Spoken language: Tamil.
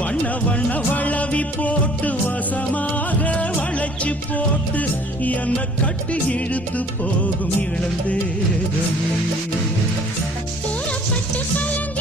வண்ண வண்ண வளவி போட்டு வசமாக வளைச்சு போட்டு என்ன கட்டி இழுத்து போகும் இழந்தேகமே. கூறப்பட்டு கலந்து